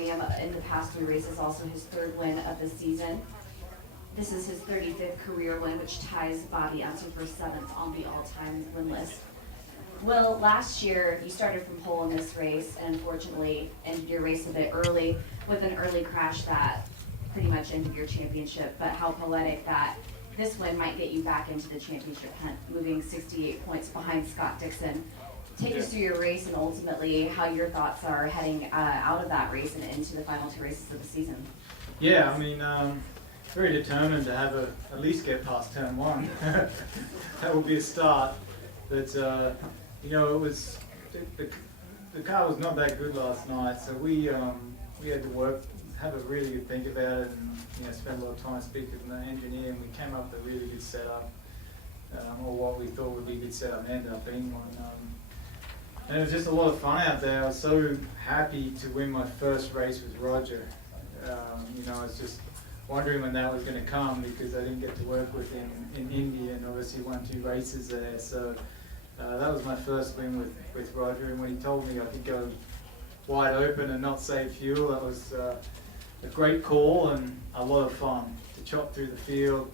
podium in the past 3 races, also his 3rd win of the season. This is his 35th career win, which ties Bobby Unser for 7th on the all-time win list. Will, last year you started from pole in this race, and unfortunately ended your race a bit early with an early crash that pretty much ended your championship. But how poetic that this win might get you back into the championship hunt, moving 68 points behind Scott Dixon. Take us through your race and ultimately how your thoughts are heading out of that race and into the final 2 races of the season. Yeah, I mean, very determined to have at least get past turn 1. That would be a start. But you know, it was the car was not that good last night, so we had to have a really good think about it, and spend a lot of time speaking with the engineer, and we came up with a really good setup, or what we thought would be a good setup, and ended up being one. And it was just a lot of fun out there. I was so happy to win my first race with Roger. I was just wondering when that was going to come, because I didn't get to work with him in India, and obviously won 2 races there. So that was my first win with Roger, and when he told me I could go wide open and not save fuel, that was a great call and a lot of fun to chop through the field.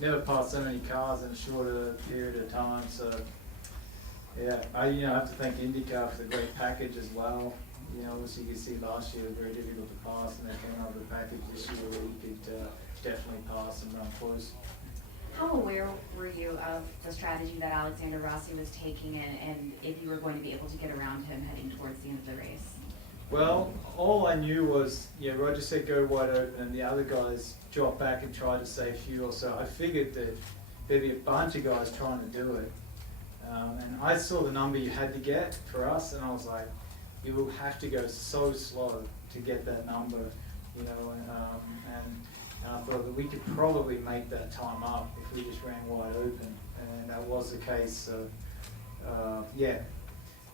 Never passed so many cars in a shorter period of time. So yeah, I have to thank IndyCar for the great package as well. Obviously you could see last year it was very difficult to pass, and they came up with a package this year where you could definitely pass and run close. How aware were you of the strategy that Alexander Rossi was taking, and if you were going to be able to get around him heading towards the end of the race? Well, all I knew was, Roger said go wide open, and the other guys dropped back and tried to save fuel. So I figured that there'd be a bunch of guys trying to do it. And I saw the number you had to get for us, and I was like, you will have to go so slow to get that number, and I thought that we could probably make that time up if we just ran wide open, and that was the case. So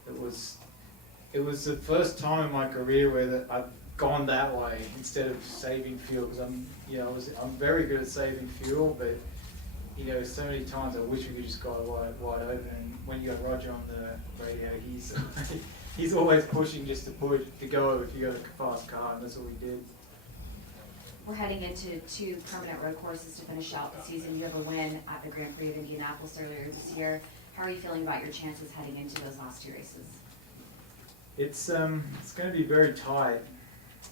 it was the first time in my career where I've gone that way instead of saving fuel, because I'm very good at saving fuel, but so many times I wish we could just go wide open. And when you got Roger on the radio, he's always pushing just to go if you got a fast car, and that's what we did. We're heading into 2 permanent road courses to finish out the season. You have a win at the Grand Prix of Indianapolis earlier this year. How are you feeling about your chances heading into those last 2 races? It's going to be very tight.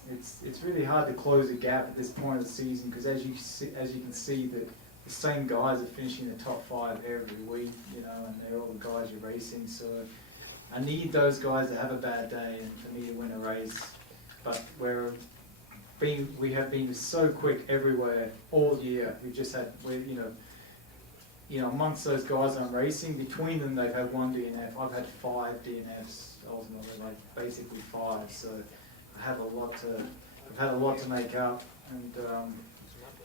It's really hard to close a gap at this point of the season, because as you can see, the same guys are finishing the top 5 every week, and they're all the guys you're racing. So I need those guys to have a bad day and for me to win a race. But we have been so quick everywhere all year. We've just had, amongst those guys I'm racing, between them they've had 1 DNF. I've had 5 DNFs ultimately, basically 5. So I have I've had a lot to make up, and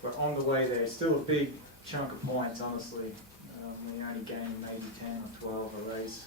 we're on the way there. It's still a big chunk of points, honestly. We only gain maybe 10 or 12 a race.